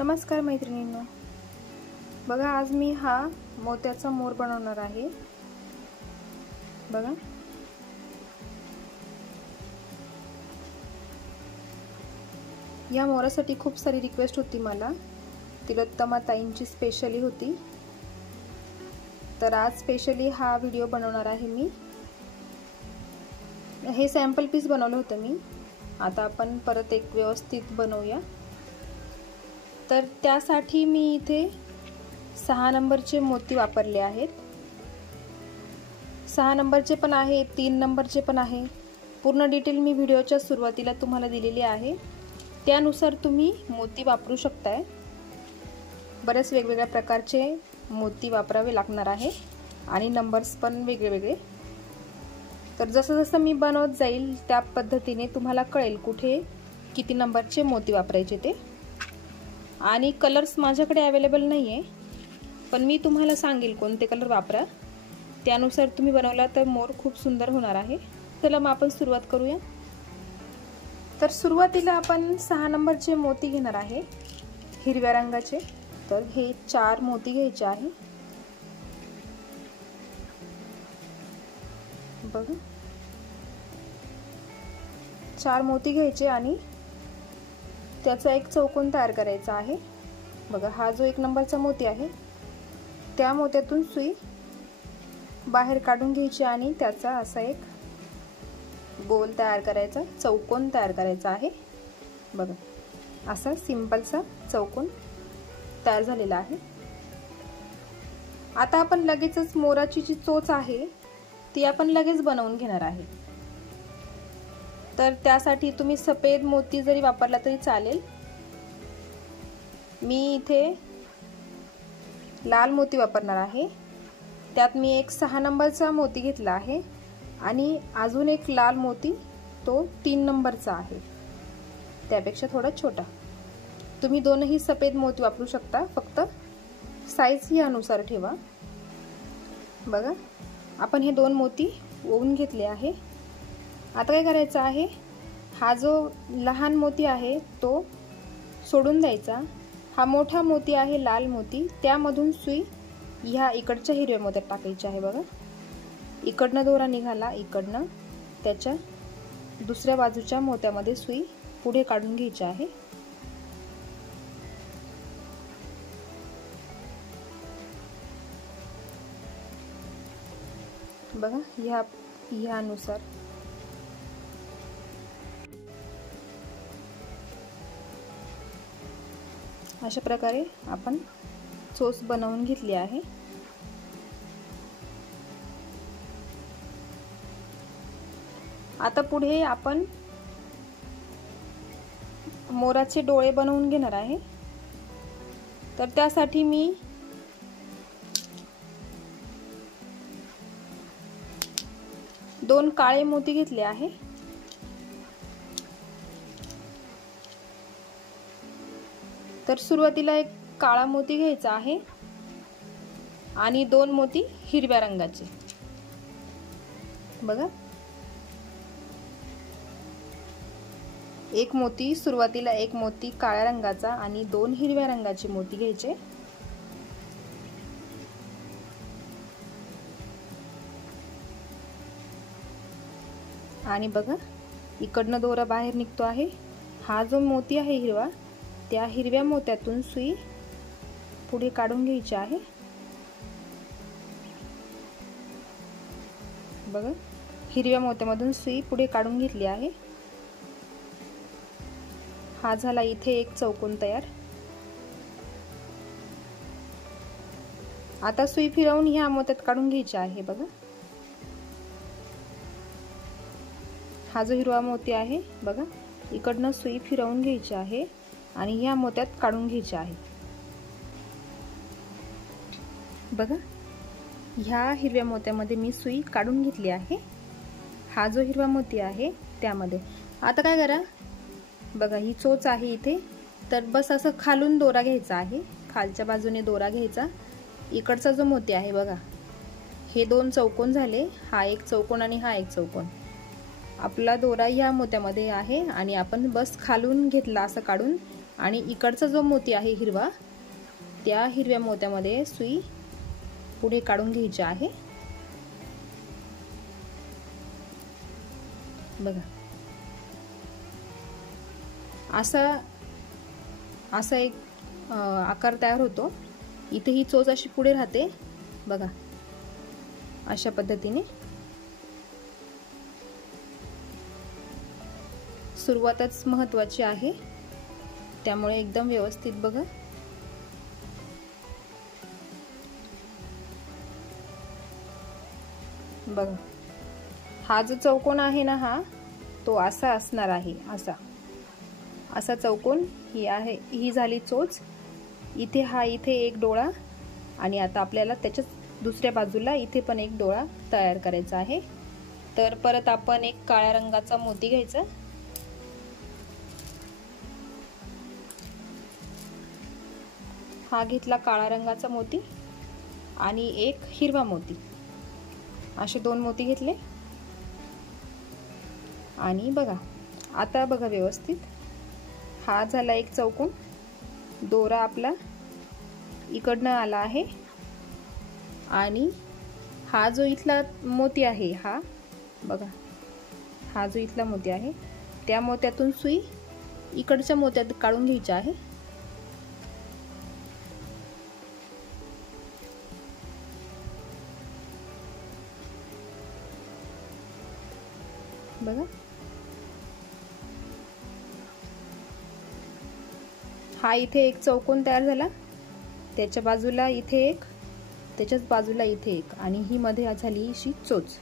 नमस्कार मैत्रिणींनो, बघा आज मी हा मोत्याचा मोर बनवणार आहे। बघा या मोरासाठी खूप सारी रिक्वेस्ट होती, मला तिलोत्तमा ताईंची स्पेशली होती, तर आज स्पेशली हा व्हिडिओ बनवणार आहे मी। हे सॅम्पल पीस बनवलं होतं मी, आता आपण परत एक व्यवस्थित बनवूया। तर त्यासाठी मी इथे 6 नंबरचे मोती वापरले आहेत। 6 नंबरचे पण आहे, 3 नंबरचे पण आहे। पूर्ण डिटेल मी व्हिडिओच्या सुरुवातीला तुम्हाला दिलेली आहे, त्यानुसार तुम्ही मोती वापरू शकताय। बरेच वेगवेगळ्या प्रकारचे मोती वापरावे लागणार आहे आणि नंबर्स पण वेगवेगळे। तर जसं जसं मी बनवत जाईल त्या पद्धतीने तुम्हाला कळेल कुठे किती नंबरचे मोती वापरायचे ते। आणि कलर्स माझ्याकडे अवेलेबल नाहीये, पण मी तुम्हाला सांगेल कोणते कलर वापरा, त्यानुसार तुम्ही बनवला तर मोर खूप सुंदर होणार आहे। चला मग आपण सुरुवात करूया। तर सुरुवातीला आपण 6 नंबरचे मोती घेणार आहे, हिरव्या रंगाचे। तर हे 4 मोती घ्यायचे आहे। बघा 4 मोती घ्यायचे आणि त्याचा एक चौकोन तयार करायचा आहे। बघा हा जो 1 नंबरचा मोती आहे त्या मोत्यातून सुई बाहेर काढून घ्यायची आणि त्याचा असा एक गोल तयार करायचा, चौकोन तयार करायचा आहे। बघा असा सिंपलसा चौकोन तयार झालेला आहे। आता आपण लगेचच मोराची जी चोच आहे ती आपण लगेच बनवून घेणार आहे। तर त्यासाठी तुम्ही सफेद मोती जरी वापरला तरी चालेल। मी इथे लाल मोती वापरणार आहे। त्यात मी एक 6 नंबरचा मोती घेतला आहे आणि अजून एक लाल मोती, तो 3 नंबरचा आहे, त्यापेक्षा थोडा छोटा। तुम्ही दोनही सफेद मोती वापरू शकता, फक्त साईज ही अनुसार ठेवा। बघा आपण हे 2 मोती ओवून घेतले आहे। आता काय करायचं आहे, हा जो लहान मोती आहे तो सोडून द्यायचा। हा मोठा मोती आहे लाल मोती, त्यामधून सुई ह्या इकडच्या हिरव्या मोत्यात टाकायची आहे। बघा इकडनं दोरा निघाला, इकडनं त्याच्या दुसऱ्या बाजूच्या मोत्यामध्ये सुई पुढे काढून घ्यायची आहे। बघा ह्या अनुसार अशा प्रकारे आपण चोच बनवून घेतली आहे। आता पुढे आपण मोराचे डोळे बनवून घेणार आहे। तर त्यासाठी मी दोन काळे मोती घेतले आहे। तर सुरुवातीला एक काळा मोती घ्यायचा आहे आणि 2 मोती हिरव्या रंगाचे। बघा एक मोती सुरुवातीला, एक मोती काळ्या रंगाचा आणि 2 हिरव्या रंगाचे मोती घ्यायचे। आणि बघा इकडनं दोरा बाहेर निघतो आहे। हा जो मोती आहे हिरवा, त्या हिरव्या मोत्यातून सुई पुढे काढून घ्यायची आहे। बघा हिरव्या मोत्यामधून सुई पुढे काढून घेतली आहे। हा झाला इथे एक चौकोन तयार। आता सुई फिरवून ह्या मोत्यात काढून घ्यायची आहे। बघा हा जो हिरवा मोती आहे, बघा इकडनं सुई फिरवून घ्यायची आहे आणि ह्या मोत्यात काढून घ्यायची आहे। बघा ह्या हिरव्या मोत्यामध्ये मी सुई काढून घेतली आहे। हा जो हिरवा मोती आहे त्यामध्ये आता काय करा, बघा ही चोच आहे इथे, तर बस असं खालून दोरा घ्यायचा आहे, खालच्या बाजूने दोरा घ्यायचा। इकडचा जो मोती आहे बघा, हे 2 चौकोन झाले, हा एक चौकोन आणि हा एक चौकोन। आपला दोरा या मोत्यामध्ये आहे आणि आपण बस खालून घेतला असं काढून आणि इकडचा जो मोती आहे हिरवा, त्या हिरव्या मोत्यामध्ये सुई पुढे काढून घ्यायची आहे। बघा, असा एक आकार तयार होतो। इथे ही चोच अशी पुढे राहते बघा, अशा पद्धतीने। सुरुवातच महत्त्वाची आहे, त्यामुळे एकदम व्यवस्थित बघा। बघा, हा जो चौकोन आहे ना, हा तो असा असणार आहे, असा चौकोन ही झाली चोच। इथे एक डोळा, आणि आता आपल्याला त्याच्या दुसऱ्या बाजूला इथे पण एक डोळा तयार करायचा आहे। तर परत आपण एक काळ्या रंगाचा मोती घ्यायचा। हा घेतला काळा रंगाचा मोती आणि एक हिरवा मोती, असे 2 मोती घेतले। आणि बघा, आता बघा व्यवस्थित, हा झाला एक चौकोन। दोरा आपला इकडनं आला आहे आणि हा जो इथला मोती आहे, हा बघा, हा जो इथला मोती आहे त्या मोत्यातून सुई इकडच्या मोत्यात काढून घ्यायची आहे। बघा, हा इथे एक चौकोन तयार झाला, त्याच्या बाजूला इथे एक, त्याच्याच बाजूला इथे एक, आणि ही मध्ये झाली अशी चोच।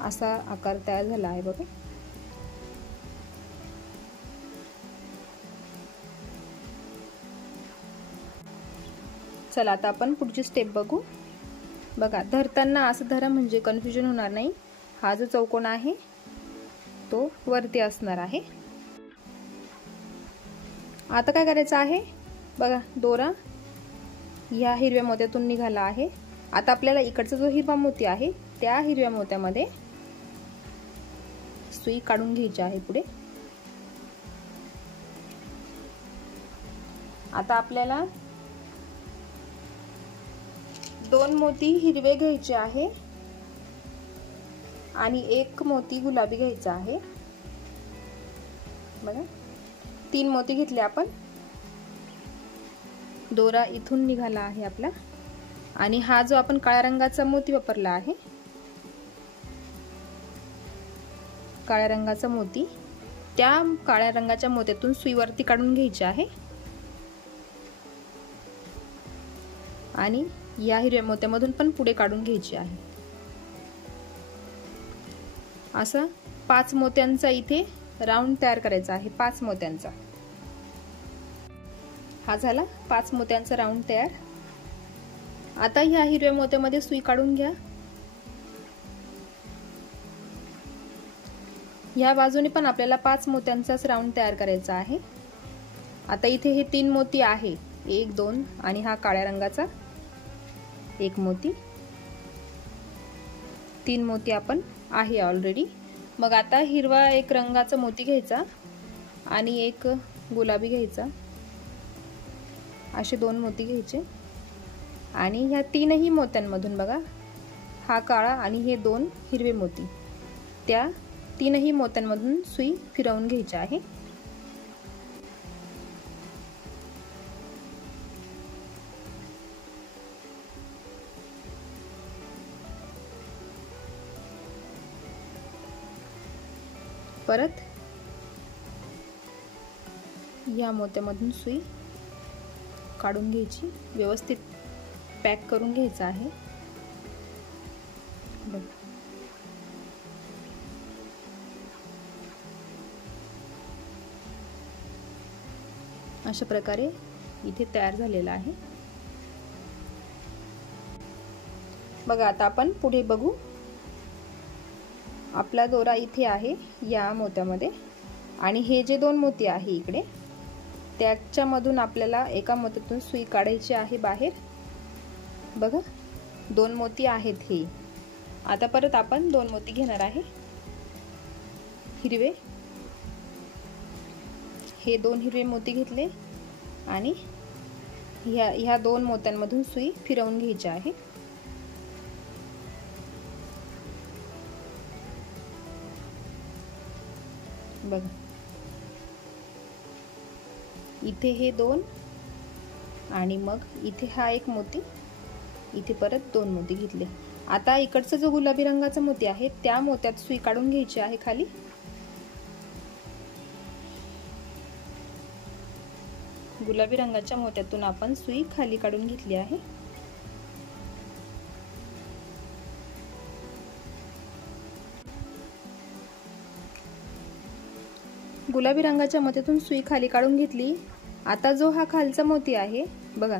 असा आकार तयार झाला आहे बघा। चला आता आपण पुढची स्टेप बघू। बघा, धरताना असं धरा म्हणजे कन्फ्युजन होणार नाही। हा जो चौकोन आहे तो वरती असणार आहे। आता काय करायचं आहे बघा, दोरा या हिरव्या मोत्यातून निघाला आहे। आता आपल्याला इकडचा जो हिरवा मोती आहे त्या हिरव्या मोत्यामध्ये सुई काढून घ्यायची आहे पुढे। आता आपल्याला 2 मोती हिरवे घ्यायचे आहे आणि 1 मोती गुलाबी घ्यायचा आहे। बघा, 3 मोती घेतले आपण। दोरा इथून निघाला आहे आपला, आणि हा जो आपण काळ्या रंगाचा मोती वापरला आहे, काळ्या रंगाचा मोती, त्या काळ्या रंगाच्या मोत्यातून सुई वरती काढून घ्यायची आहे आणि या हिरव्या मोत्यामधून पण पुढे काढून घ्यायची आहे। असा 5 मोत्यांचा इथे राऊंड तयार करायचा आहे, 5 मोत्यांचा। हा झाला 5 मोत्यांचा राऊंड तयार। आता ह्या हिरव्या मोत्यामध्ये सुई काढून घ्या। या बाजूने पण आपल्याला 5 मोत्यांचाच राऊंड तयार करायचा आहे। आता इथे हे 3 मोती आहे, 1 2 आणि हा काळ्या रंगाचा 1 मोती। 3 मोती आपण आहे ऑलरेडी। मग आता हिरवा एक रंगाचा मोती घ्यायचा आणि एक गुलाबी घ्यायचा, असे 2 मोती घ्यायचे। आणि ह्या 3ही मोत्यांमधून बघा, हा काळा आणि हे 2 हिरवे मोती, त्या 3ही मोत्यांमधून सुई फिरवून घ्यायची आहे। परत या मोत्यामधून सुई काढून घ्यायची, व्यवस्थित पॅक करून घ्यायचं आहे। अशा प्रकारे इथे तयार झालेला आहे। बघा, आता आपण पुढे बघू। आपला दोरा इथे आहे या मोत्यामध्ये, आणि हे जे 2 मोती आहे इकडे, त्याच्यामधून आपल्याला एका मोत्यातून सुई काढायची आहे बाहेर। बघा, 2 मोती आहेत हे। आता परत आपण 2 मोती घेणार आहे हिरवे। हे 2 हिरवे मोती घेतले आणि ह्या 2 मोत्यांमधून सुई फिरवून घ्यायची आहे। बघा इथे हे 2 आणि मग इथे हा एक मोती, इथे परत 2 मोती घेतले। आता इकडचा जो गुलाबी रंगाचा मोती आहे त्या मोत्यात सुई काढून घ्यायची आहे खाली। गुलाबी रंगाच्या मोत्यातून आपण सुई खाली काढून घेतली आहे। गुलाबी रंगाच्या मोत्यातून सुई खाली काढून घेतली। आता जो हा खालचा मोती आहे बघा,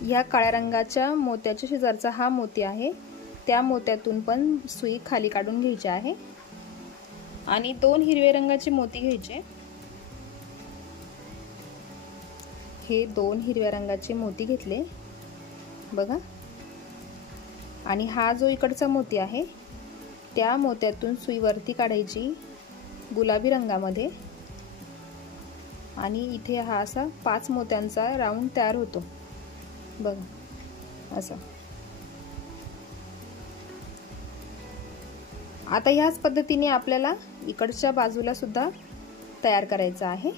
ह्या काळ्या रंगाच्या मोत्याच्या शेजारचा हा मोती आहे, त्या मोत्यातून पण सुई खाली काढून घ्यायची आहे आणि 2 हिरवे रंगाचे मोती घ्यायचे। हे 2 हिरव्या रंगाचे मोती घेतले बघा, आणि हा जो इकडचा मोती आहे त्या मोत्यातून सुई वरती काढायची गुलाबी रंगामध्ये, आणि इथे हा असा 5 मोत्यांचा राऊंड तयार होतो बघा असा। आता ह्याच पद्धतीने आपल्याला इकडच्या बाजूला सुद्धा तयार करायचा आहे।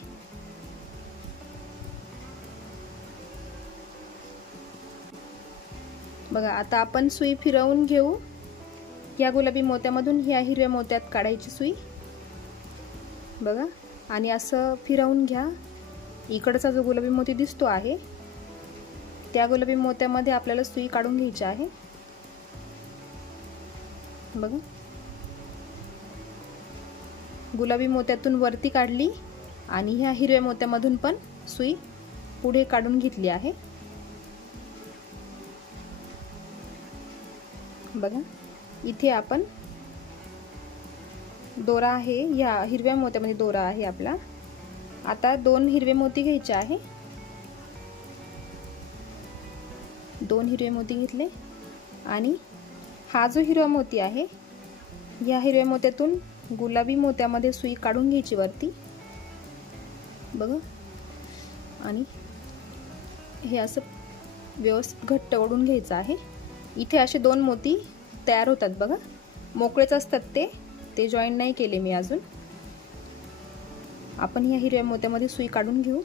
बघा आता आपण सुई फिरवून घेऊ, या गुलाबी मोत्यामधून ह्या हिरव्या मोत्यात काढायची सुई बघा, आणि असं फिरवून घ्या। इकडचा जो गुलाबी मोती दिसतो आहे त्या गुलाबी मोत्यामध्ये आपल्याला सुई काढून घ्यायची आहे बघा। गुलाबी मोत्यातून वरती काढली आणि ह्या हिरव्या मोत्यामधून पण सुई पुढे काढून घेतली आहे बघा। इथे आपण दोरा आहे, या हिरव्या मोत्यामध्ये दोरा आहे आपला। आता 2 हिरवे मोती घ्यायचे आहे, 2 हिरवे मोती घेतले आणि हा जो हिरवा मोती आहे या हिरव्या मोत्यातून गुलाबी मोत्यामध्ये सुई काढून घ्यायची वरती बघा, आणि हे असं व्यवस्थित घट्ट ओढून घ्यायचं आहे। इथे असे 2 मोती तयार होतात बघा, मोकळेच असतात ते जॉईन नाही केले मी अजून। आपण या हिरव्या मोत्यामध्ये सुई काढून घेऊ।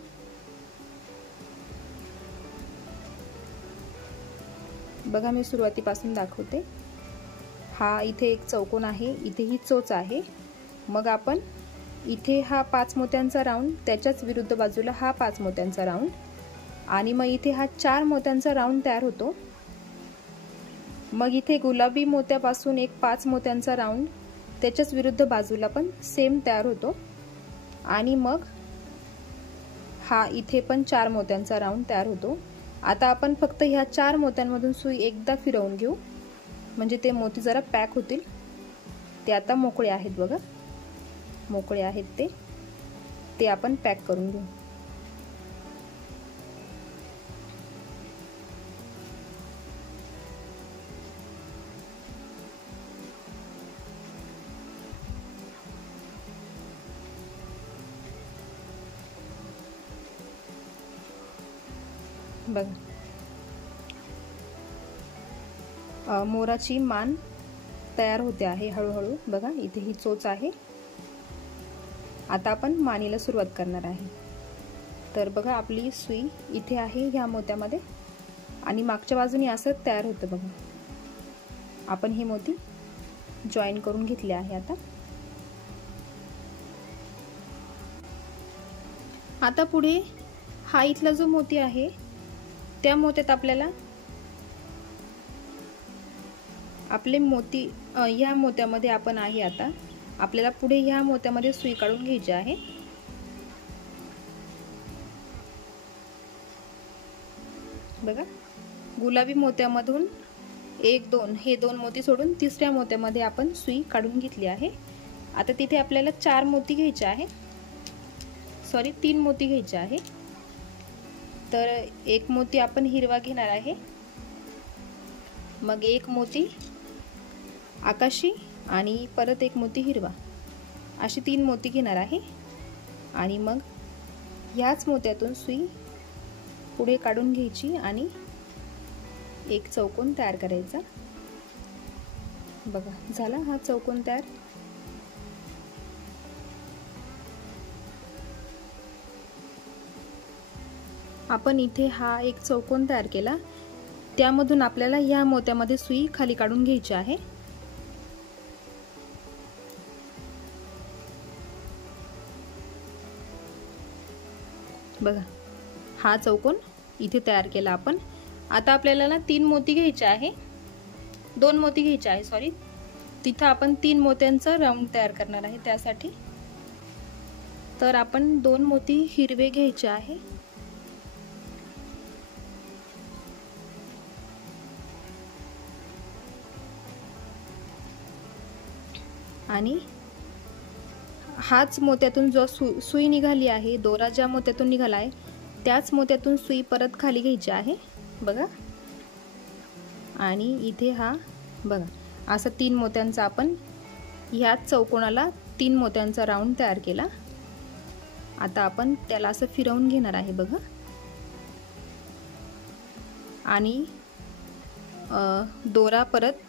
बघा मी सुरुवातीपासून दाखवते। हा इथे एक चौकोन आहे, इथे ही चोच आहे, मग आपण इथे हा 5 मोत्यांचा राऊंड, त्याच्याच विरुद्ध बाजूला हा 5 मोत्यांचा राऊंड, आणि मग इथे हा 4 मोत्यांचा राऊंड तयार होतो। मग इथे गुलाबी मोत्यापासून एक 5 मोत्यांचा राऊंड, त्याच्याच विरुद्ध बाजूला पण सेम तयार होतो, आणि मग हा इथे पण 4 मोत्यांचा राऊंड तयार होतो। आता आपण फक्त ह्या 4 मोत्यांमधून सुई एकदा फिरवून घेऊ, म्हणजे ते मोती जरा पॅक होतील। ते आता मोकळे आहेत बघा, मोकळे आहेत ते आपण पॅक करून घेऊ। बघा मोराची मान तयार होते आहे हळूहळू बघा, इथे ही चोच आहे। आता आपण मानेला सुरुवात करणार आहे। तर बघा आपली सुई इथे आहे ह्या मोत्यामध्ये, आणि मागच्या बाजूने असं तयार होतं बघा। आपण हे मोती जॉईन करून घेतले आहे। आता पुढे हा इथला जो मोती आहे त्या मोत्यात आपल्याला आपले मोती ह्या मोत्यामध्ये आपण आहे, आता आपल्याला पुढे ह्या मोत्यामध्ये सुई काढून घ्यायची आहे। बघा गुलाबी मोत्यामधून 1 2 हे 2 मोती सोडून तिसऱ्या मोत्यामध्ये आपण सुई काढून घेतली आहे। आता तिथे आपल्याला 4 मोती घ्यायचे आहे, सॉरी 3 मोती घ्यायचे आहे। तर एक मोती आपण हिरवा घेणार आहे, मग एक मोती आकाशी आणि परत एक मोती हिरवा, अशी 3 मोती घेणार आहे, आणि मग ह्याच मोत्यातून सुई पुढे काढून घ्यायची आणि एक चौकोन तयार करायचा। बघा झाला हा चौकोन तयार। आपण इथे हा एक चौकोन तयार केला, त्यामधून आपल्याला ह्या मोत्यामध्ये सुई खाली काढून घ्यायची आहे। बघा हा चौकोन इथे तयार केला आपण। आता आपल्याला ना 3 मोती घ्यायचे आहे, 2 मोती घ्यायचे आहे सॉरी। तिथं आपण 3 मोत्यांचा राऊंड तयार करणार आहे। त्यासाठी तर आपण 2 मोती हिरवे घ्यायचे आहे आणि हाच मोत्यातून जो सुई निघाली आहे, दोरा ज्या मोत्यातून निघाला आहे त्याच मोत्यातून सुई परत खाली घ्यायची आहे। बघा आणि इथे हा बघा असं 3 मोत्यांचा आपण ह्याच चौकोनाला 3 मोत्यांचा राऊंड तयार केला। आता आपण त्याला असं फिरवून घेणार आहे बघा। आणि दोरा परत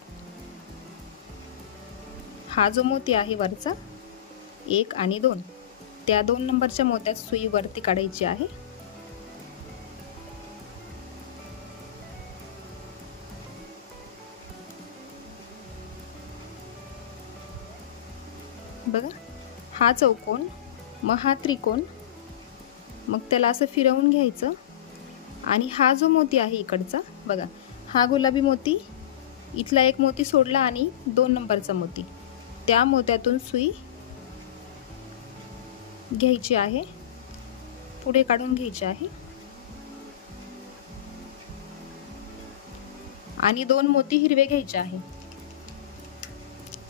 हा जो मोती आहे वरचा 1 आणि 2 त्या 2 नंबरच्या मोत्यात सुई वरती काढायची आहे। बघा हा चौकोन, मग हा त्रिकोण, मग त्याला असं फिरवून घ्यायचं आणि हा जो मोती आहे इकडचा बघा, हा गुलाबी मोती, इथला एक मोती सोडला आणि 2 नंबरचा मोती, त्या मोत्यातून सुई घ्यायची आहे, पुढे काढून घ्यायची आहे आणि 2 मोती हिरवे घ्यायचे आहे।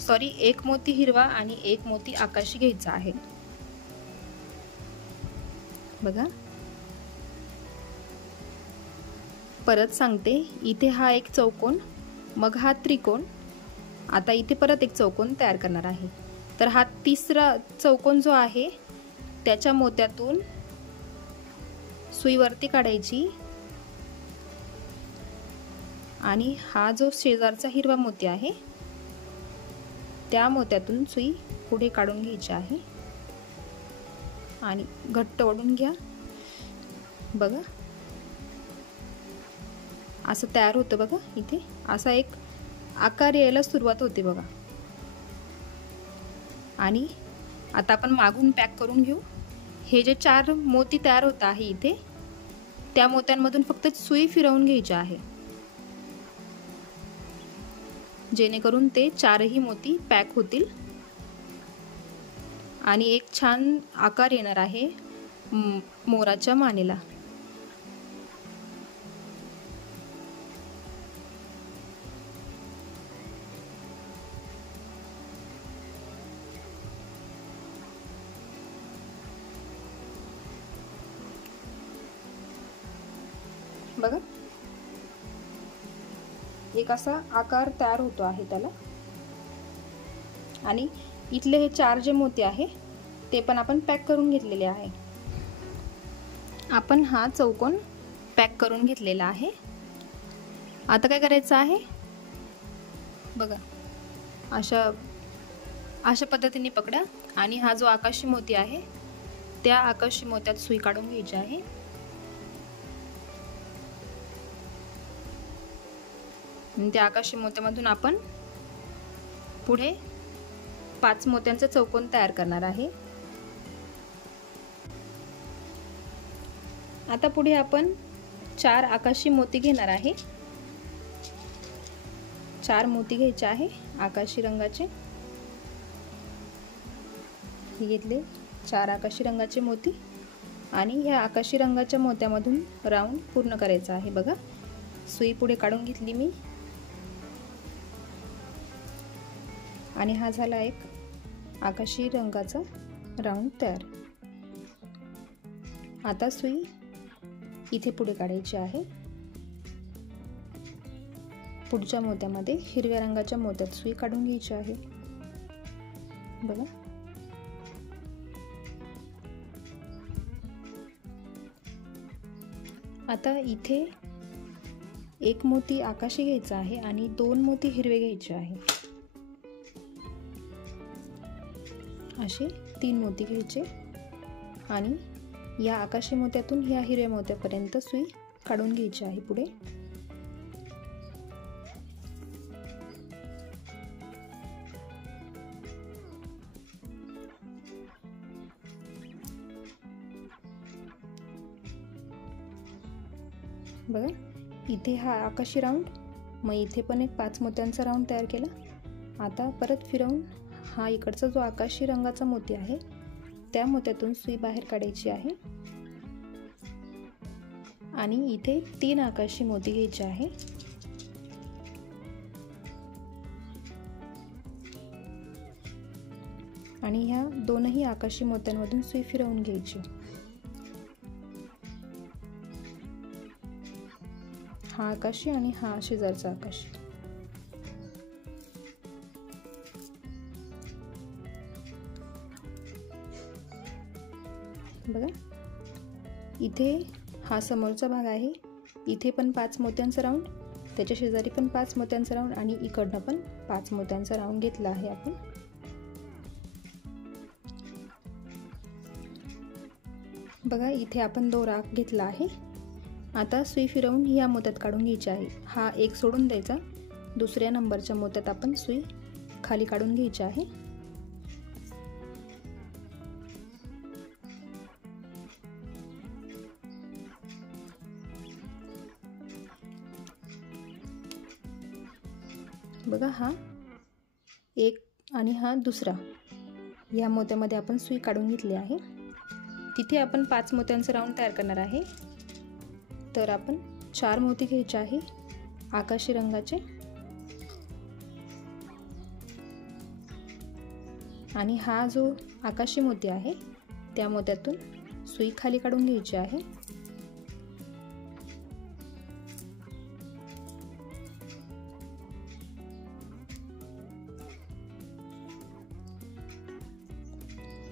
सॉरी 1 मोती हिरवा आणि 1 मोती आकाशी घ्यायचा आहे। बघा परत सांगते, इथे हा एक चौकोन, मग हा त्रिकोण, आता इथे परत एक चौकोन तयार करणार आहे। तर हा तिसरा चौकोन जो आहे त्याच्या मोत्यातून सुई वरती काढायची आणि हा जो शेजारचा हिरवा मोती आहे त्या मोत्यातून सुई पुढे काढून घ्यायची आहे आणि घट्ट ओढून घ्या। बघा असं तयार होतं बघा, इथे असा एक आकार यायला सुरुवात होते बघा। आणि आता आपण मागून पॅक करून घेऊ। हे जे 4 मोती तयार होत आहे इथे, त्या मोत्यांमधून फक्त सुई फिरवून घ्यायची आहे, जेणेकरून ते 4ही मोती पॅक होतील आणि एक छान आकार येणार आहे मोराच्या मानेला। बघा एक असा आकार तयार होतो आहे त्याला। आणि इथले हे 4 जे मोती आहे ते पण आपण पॅक करून घेतलेले आहे। आपण हा चौकोन पॅक करून घेतलेला आहे। आता काय करायचं आहे बघा, अशा पद्धतीने पकडा आणि हा जो आकाशी मोती आहे त्या आकाशी मोत्यात सुई काढून घ्यायची आहे। त्या आकाशी मोत्यामधून आपण पुढे 5 मोत्यांचा चौकोन तयार करणार आहे। आता पुढे आपण 4 आकाशी मोती घेणार आहे। 4 मोती घ्यायचे आहे आकाशी रंगाचे। हे घेतले 4 आकाशी रंगाचे मोती आणि या आकाशी रंगाच्या मोत्यामधून राऊंड पूर्ण करायचा आहे। बघा सुई पुढे काढून घेतली मी आणि हा झाला एक आकाशी रंगाचा राऊंड तयार। आता सुई इथे पुढे काढायची आहे। पुढच्या मोत्यामध्ये हिरव्या रंगाच्या मोत्यात सुई काढून घ्यायची आहे। बघा आता इथे एक मोती आकाशी घ्यायचा आहे आणि 2 मोती हिरवे घ्यायचे आहे. असे 3 मोती घ्यायचे आणि या आकाशी मोत्यातून ह्या हिरव्या मोत्यापर्यंत सुई काढून घ्यायची आहे पुढे. बघा इथे हा आकाशी राऊंड, मग इथे पण एक 5 मोत्यांचा राऊंड तयार केला. आता परत फिरवून हा इकडचा जो आकाशी रंगाचा मोती आहे त्या मोत्यातून सुई बाहेर काढायची आहे आणि इथे 3 आकाशी मोती घ्यायचे आहे. आणि ह्या दोनही आकाशी मोत्यांमधून सुई फिरवून घ्यायची. हा आकाशी आणि हा शेजारचा आकाशी. बघा इथे हा समोरचा भाग आहे, इथे पण 5 मोत्यांचा राऊंड, त्याच्या शेजारी पण 5 मोत्यांचा राऊंड आणि इकडनं पण 5 मोत्यांचा राऊंड घेतला आहे आपण. बघा इथे आपण दोरा घेतला आहे. आता सुई फिरवून या मोत्यात काढून घ्यायची आहे. हा एक सोडून द्यायचा, दुसऱ्या नंबरच्या मोत्यात आपण सुई खाली काढून घ्यायची आहे. बघा हा एक आणि हा दुसरा, या मोत्यामध्ये आपण सुई काढून घेतली आहे. तिथे आपण 5 मोत्यांचा राऊंड तयार करणार आहे. तर आपण 4 मोती घ्यायचे आहे आकाशी रंगाचे आणि हा जो आकाशी मोती आहे त्या मोत्यातून सुई खाली काढून घ्यायची आहे.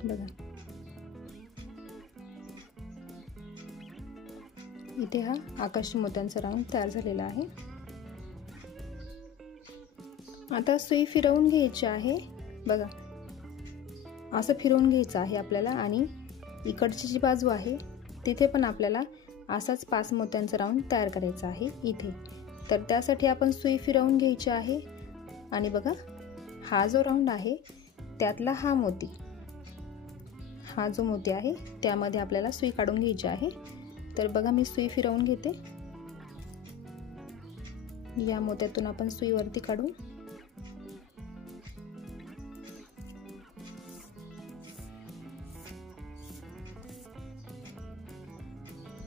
बघा इथे हा आकाशी मोत्यांचा राऊंड तयार झालेला आहे. आता सुई फिरवून घ्यायची आहे. बघा असं फिरवून घ्यायचं आहे आपल्याला आणि इकडची जी बाजू आहे तिथे पण आपल्याला असाच 5 मोत्यांचा राऊंड तयार करायचा आहे इथे. तर त्यासाठी आपण सुई फिरवून घ्यायची आहे आणि बघा हा जो राऊंड आहे त्यातला हा मोती, हा जो मोती आहे त्यामध्ये आपल्याला सुई काढून घ्यायची आहे. तर बघा मी सुई फिरवून घेते. या मोत्यातून आपण सुई वरती काढू.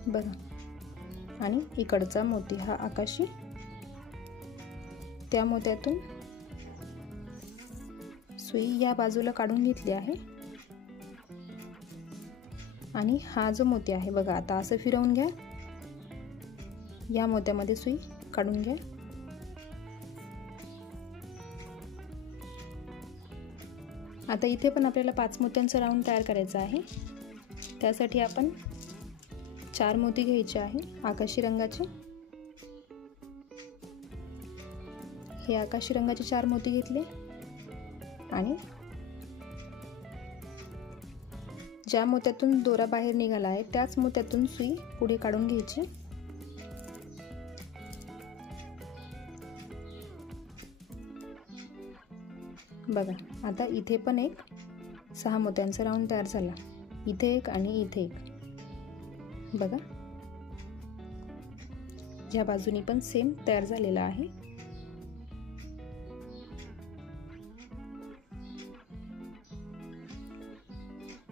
बघा आणि इकडचा मोती हा आकाशी, त्या मोत्यातून सुई या बाजूला काढून घेतली आहे आणि हा जो मोती आहे बघा आता असं फिरवून घ्या, या मोत्यामध्ये सुई काढून घ्या. आता इथे पण आपल्याला 5 मोत्यांचा राऊंड तयार करायचा आहे. त्यासाठी आपण 4 मोती घ्यायचे आहे आकाशी रंगाचे. हे आकाशी रंगाचे 4 मोती घेतले आणि ज्या मोत्यातून दोरा बाहेर निघाला आहे त्याच मोत्यातून सुई पुढे काढून घ्यायची. बघा आता इथे पण एक 6 मोत्यांचा राऊंड तयार झाला, इथे एक आणि इथे एक. बघा या बाजूनी पण सेम तयार झालेला आहे.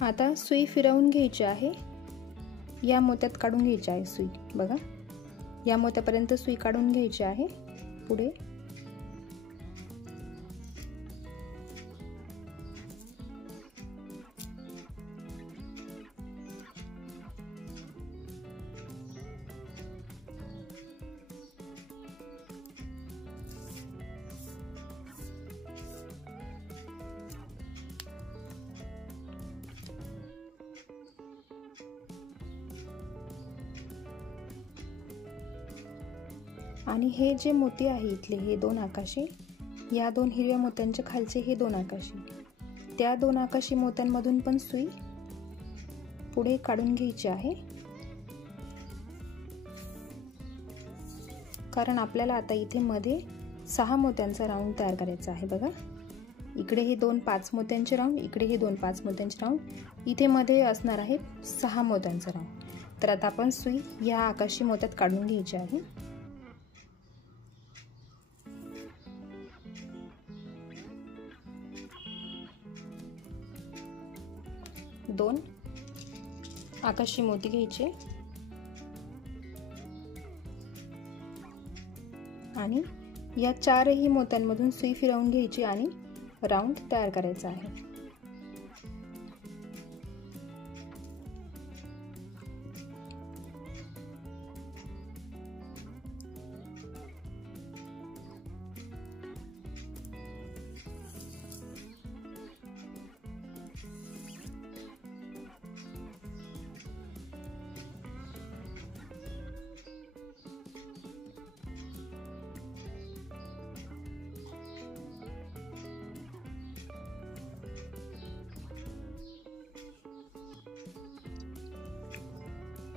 आता सुई फिरवून घ्यायची आहे, या मोत्यात काढून घ्यायची आहे सुई. बघा या मोत्यापर्यंत सुई काढून घ्यायची आहे पुढे. आणि हे जे मोती आहे इथले हे 2 आकाशी, या 2 हिरव्या मोत्यांच्या खालचे हे 2 आकाशी, त्या 2 आकाशी मोत्यांमधून पण सुई पुढे काढून घ्यायची आहे, कारण आपल्याला आता इथे मध्ये 6 मोत्यांचा राऊंड तयार करायचा आहे। बघा, इकडे हे 2 5 मोत्यांचे राऊंड, इकडे हे 2 5 मोत्यांचे राऊंड, इथे मध्ये असणार आहे 6 मोत्यांचा राऊंड। तर आता आपण सुई या आकाशी मोत्यात काढून घ्यायची आहे। दोन आकाशी मोती घ्यायचे आणि या 4ही मोत्यांमधून सुई फिरवून घ्यायची आणि राऊंड तयार करायचा आहे।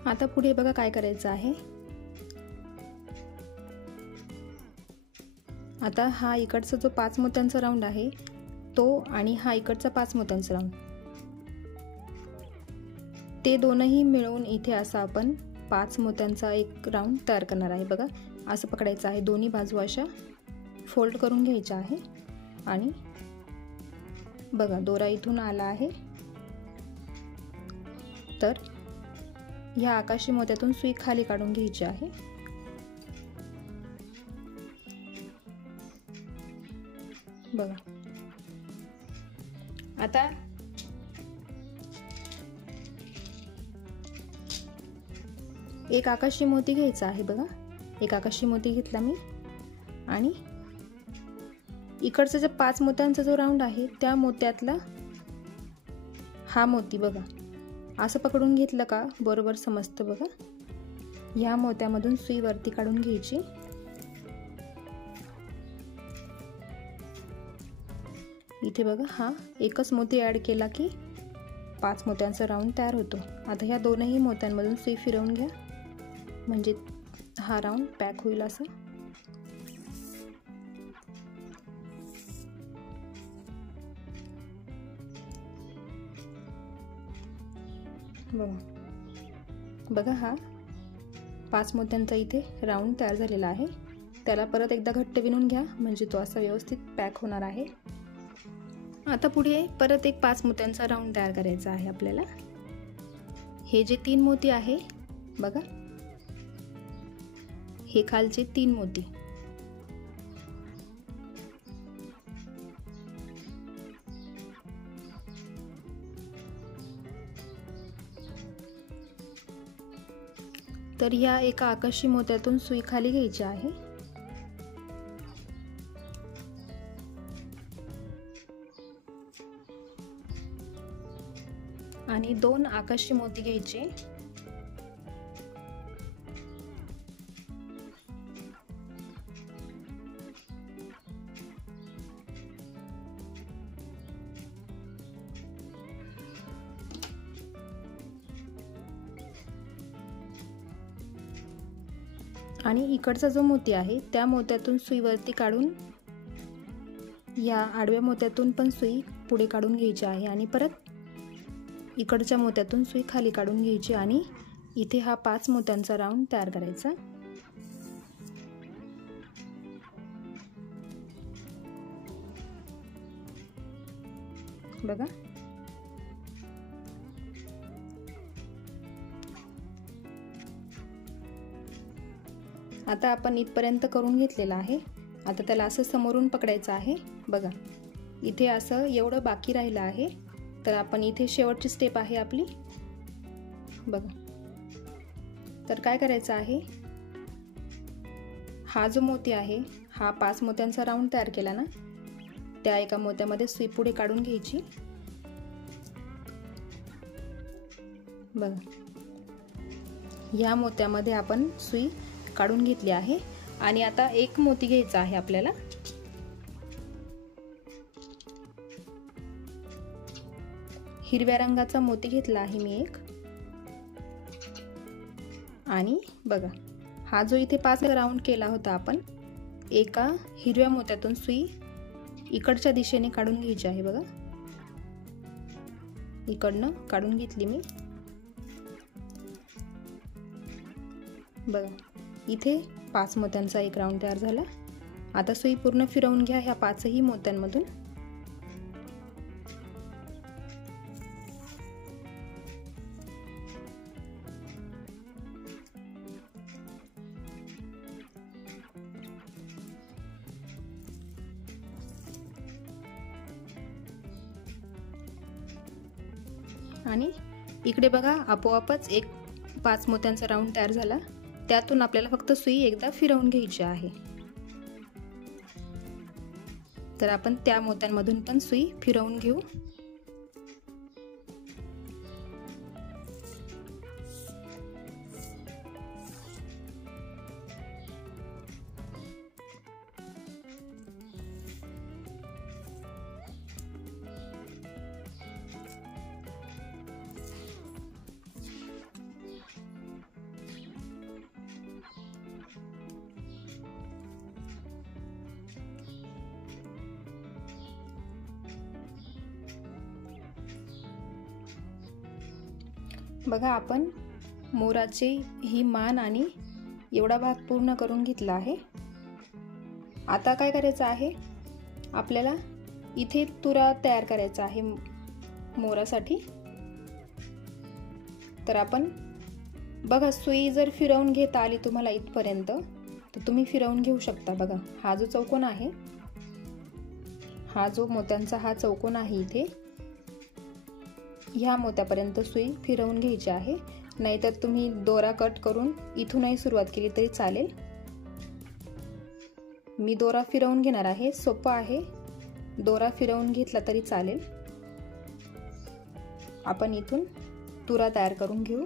आता पुढे बघा काय करायचं आहे। आता हा इकडचा जो 5 मोत्यांचा राऊंड आहे तो आणि हा इकडचा 5 मोत्यांचा राऊंड, ते दोनही मिळून इथे असा आपण 5 मोत्यांचा एक राऊंड तयार करणार आहे। बघा, असं पकडायचं आहे, दोन्ही बाजू अशा फोल्ड करून घ्यायच्या आहे आणि बघा दोरा इथून आला आहे, तर ह्या आकाशी मोत्यातून सुई खाली काढून घ्यायची आहे। बघा, आता एक आकाशी मोती घ्यायचा आहे। बघा, एक आकाशी मोती घेतला मी आणि इकडचा जो 5 मोत्यांचा जो राऊंड आहे त्या मोत्यातला हा मोती बघा असं पकडून घेतलं का बरोबर समजतं। बघा, या मोत्यामधून सुई वरती काढून घ्यायची, इथे बघा हा एकच मोती ऍड केला की 5 मोत्यांचा राऊंड तयार होतो। आता ह्या दोनही मोत्यांमधून सुई फिरवून घ्या, म्हणजे हा राऊंड पॅक होईल असं। बघा, हा 5 मोत्यांचा इथे राऊंड तयार झालेला आहे। त्याला परत एकदा घट्ट विणून घ्या, म्हणजे तो असा व्यवस्थित पॅक होणार आहे। आता पुढे परत एक 5 मोत्यांचा राऊंड तयार करायचा आहे आपल्याला। हे जे 3 मोती आहे बघा, हे खालचे 3 मोती, तर ह्या एका आकाशी मोत्यातून सुई खाली घ्यायची आहे आणि 2 आकाशी मोती घ्यायचे आणि इकडचा जो मोती आहे त्या मोत्यातून सुई वरती काढून या आडव्या मोत्यातून पण सुई पुढे काढून घ्यायची आहे आणि परत इकडच्या मोत्यातून सुई खाली काढून घ्यायची आणि इथे हा 5 मोत्यांचा राऊंड तयार करायचा। बघा, आता आपण इथपर्यंत करून घेतलेला आहे। आता त्याला असं समोरून पकडायचं आहे। बघा, इथे असं एवढं बाकी राहिलं आहे, तर आपण इथे शेवटची स्टेप आहे आपली। बघा, तर काय करायचं आहे, हा जो मोती आहे हा 5 मोत्यांचा राऊंड तयार केला ना, त्या एका मोत्यामध्ये सुई पुढे काढून घ्यायची। बघा, या मोत्यामध्ये आपण सुई काढून घेतली आहे आणि आता एक मोती घ्यायचा आहे आपल्याला. हिरव्या रंगाचा मोती घेतला आहे मी एक. आणि बघा, हा जो इथे 5 राऊंड केला होता आपण, एका हिरव्या मोत्यातून सुई इकडच्या दिशेने काढून घ्यायची आहे. बघा, इकडनं काढून घेतली मी. बघा, इथे 5 मोत्यांचा एक राऊंड तयार झाला. आता सुई पूर्ण फिरवून घ्या ह्या 5ही मोत्यांमधून. आणि इकडे बघा, आपोआपच एक 5 मोत्यांचा राऊंड तयार झाला. त्यातून आपल्याला फक्त सुई एकदा फिरवून घ्यायची आहे. तर आपण त्या मोत्यांमधून पण सुई फिरवून घेऊ. बघा, आपण मोराचे ही मान आणि एवढा भाग पूर्ण करून घेतला आहे. आता काय करायचं आहे, आपल्याला इथे तुरा तयार करायचा आहे मोरासाठी. तर आपण बघा, सुई जर फिरवून घेता आली तुम्हाला इथपर्यंत तर तुम्ही फिरवून घेऊ शकता. बघा, हा जो चौकोन आहे, हा जो मोत्यांचा हा चौकोन आहे, इथे ह्या मोत्यापर्यंत सुई फिरवून घ्यायची आहे. नाहीतर तुम्ही दोरा कट करून इथूनही सुरुवात केली तरी चालेल. मी दोरा फिरवून घेणार आहे. सोपं आहे, दोरा फिरवून घेतला तरी चालेल. आपण इथून तुरा तयार करून घेऊ.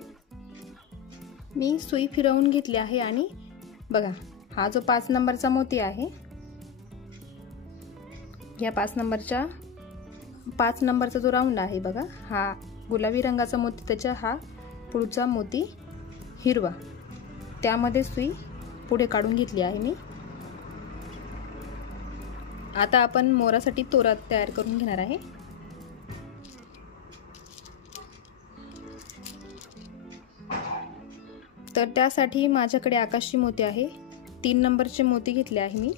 मी सुई फिरवून घेतली आहे. आणि बघा, हा जो 5 नंबरचा मोती आहे, या 5 नंबरचा जो राऊंड आहे बघा, हा गुलाबी रंगाचा मोती, त्याच्या हा पुढचा मोती हिरवा, त्यामध्ये सुई पुढे काढून घेतली आहे मी. आता आपण मोरासाठी तोरा तयार करून घेणार आहे. तर त्यासाठी माझ्याकडे आकाशी मोती आहे. 3 नंबरचे मोती घेतले आहे मी.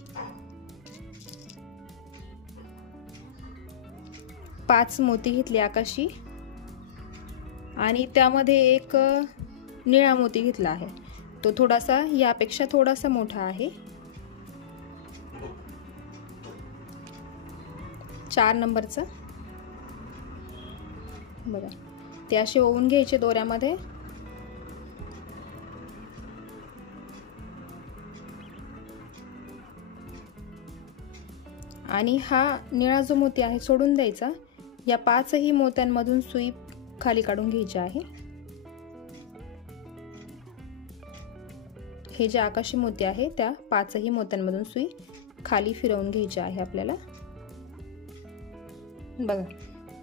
5 मोती घेतले आकाशी आणि त्यामध्ये एक निळा मोती घेतला आहे. तो थोडासा यापेक्षा थोडासा मोठा आहे. 4 नंबरचा. बघा, ते असे ओवून घ्यायचे दोऱ्यामध्ये. आणि हा निळा जो मोती आहे सोडून द्यायचा. या 5ही मोत्यांमधून सुई खाली काढून घ्यायची आहे. हे जे आकाशी मोती आहे त्या 5ही मोत्यांमधून सुई खाली फिरवून घ्यायची आहे आपल्याला. बघा,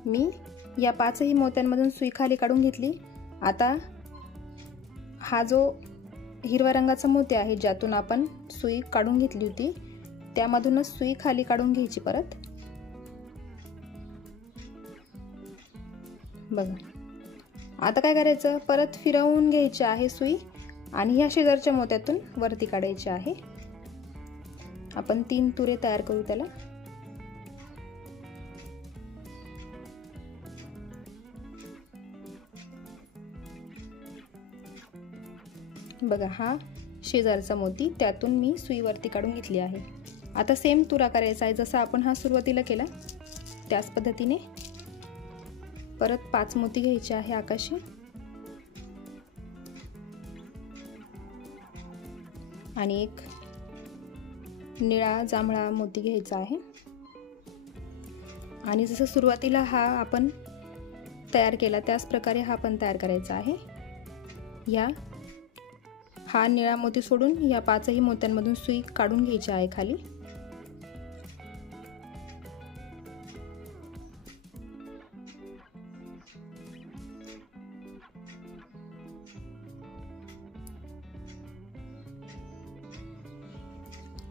मी या 5ही मोत्यांमधून सुई खाली काढून घेतली. आता हा जो हिरव्या रंगाचा मोती आहे, ज्यातून आपण सुई काढून घेतली होती, त्यामधूनच सुई खाली काढून घ्यायची परत. बघा, आता काय करायचं, परत फिरवून घ्यायची आहे सुई आणि ह्या शेजारच्या मोत्यातून वरती काढायची आहे. आपण 3 तुरे तयार करू त्याला. बघा, हा शेजारचा मोती, त्यातून मी सुई वरती काढून घेतली आहे. आता सेम तुरा करायचा आहे, जसा आपण हा सुरुवातीला केला त्याच पद्धतीने. परत 5 मोती घ्यायचे आहे आकाशी आणि एक निळा जांभळा मोती घ्यायचा आहे. आणि जसं सुरुवातीला हा आपण तयार केला त्याच प्रकारे हा पण तयार करायचा आहे. हा निळा मोती सोडून या 5ही मोत्यांमधून सुई काढून घ्यायची आहे खाली.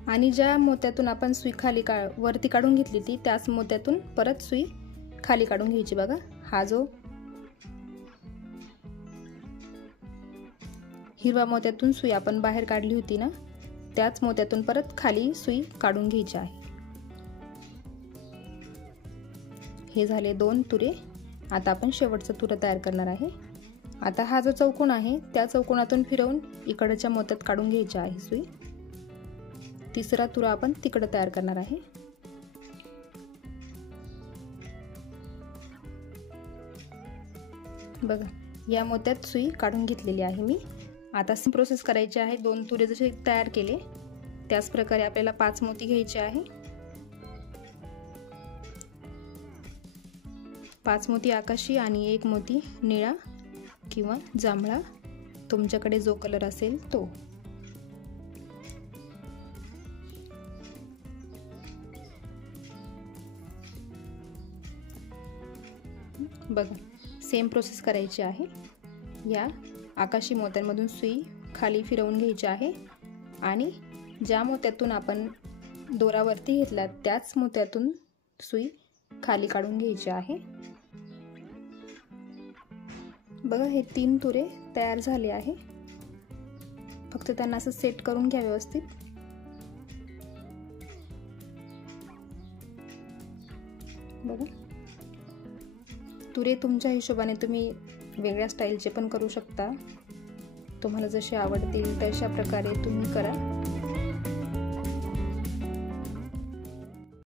आणि ज्या मोत्यातून आपण सुई खाली वरती काढून घेतली ती त्याच मोत्यातून परत सुई खाली काढून घ्यायची. बघा, हा जो हिरवा मोत्यातून सुई आपण बाहेर काढली होती ना, त्याच मोत्यातून परत खाली सुई काढून घ्यायची आहे. हे झाले 2 तुरे. आता आपण शेवटचा तुरा तयार करणार आहे. आता हा जो चौकोन आहे त्या चौकोनातून फिरवून इकडच्या मोत्यात काढून घ्यायची आहे सुई. तिसरा तुरा आपण तिकडे तयार करणार आहे. बघा, या मोत्यात सुई काढून घेतलेली आहे मी. आता सेम प्रोसेस करायची आहे. 2 तुरे जसे तयार केले त्याच प्रकारे आपल्याला 5 मोती घ्यायचे आहे. 5 मोती आकाशी आणि 1 मोती निळा किंवा जांभळा, तुमच्याकडे जो कलर असेल तो. बघा, सेम प्रोसेस करायची आहे. या आकाशी मोत्यांमधून सुई खाली फिरवून घ्यायची आहे आणि ज्या मोत्यातून आपण दोरावरती घेतला त्याच मोत्यातून सुई खाली काढून घ्यायची आहे. बघा, हे 3 तुरे तयार झाले आहे. फक्त त्यांना असं सेट करून घ्या व्यवस्थित. बघा, तुरे तुमच्या हिशोबाने तुम्ही वेगळ्या स्टाईलचे पण करू शकता. तुम्हाला जसे आवडतील तशा प्रकारे तुम्ही करा.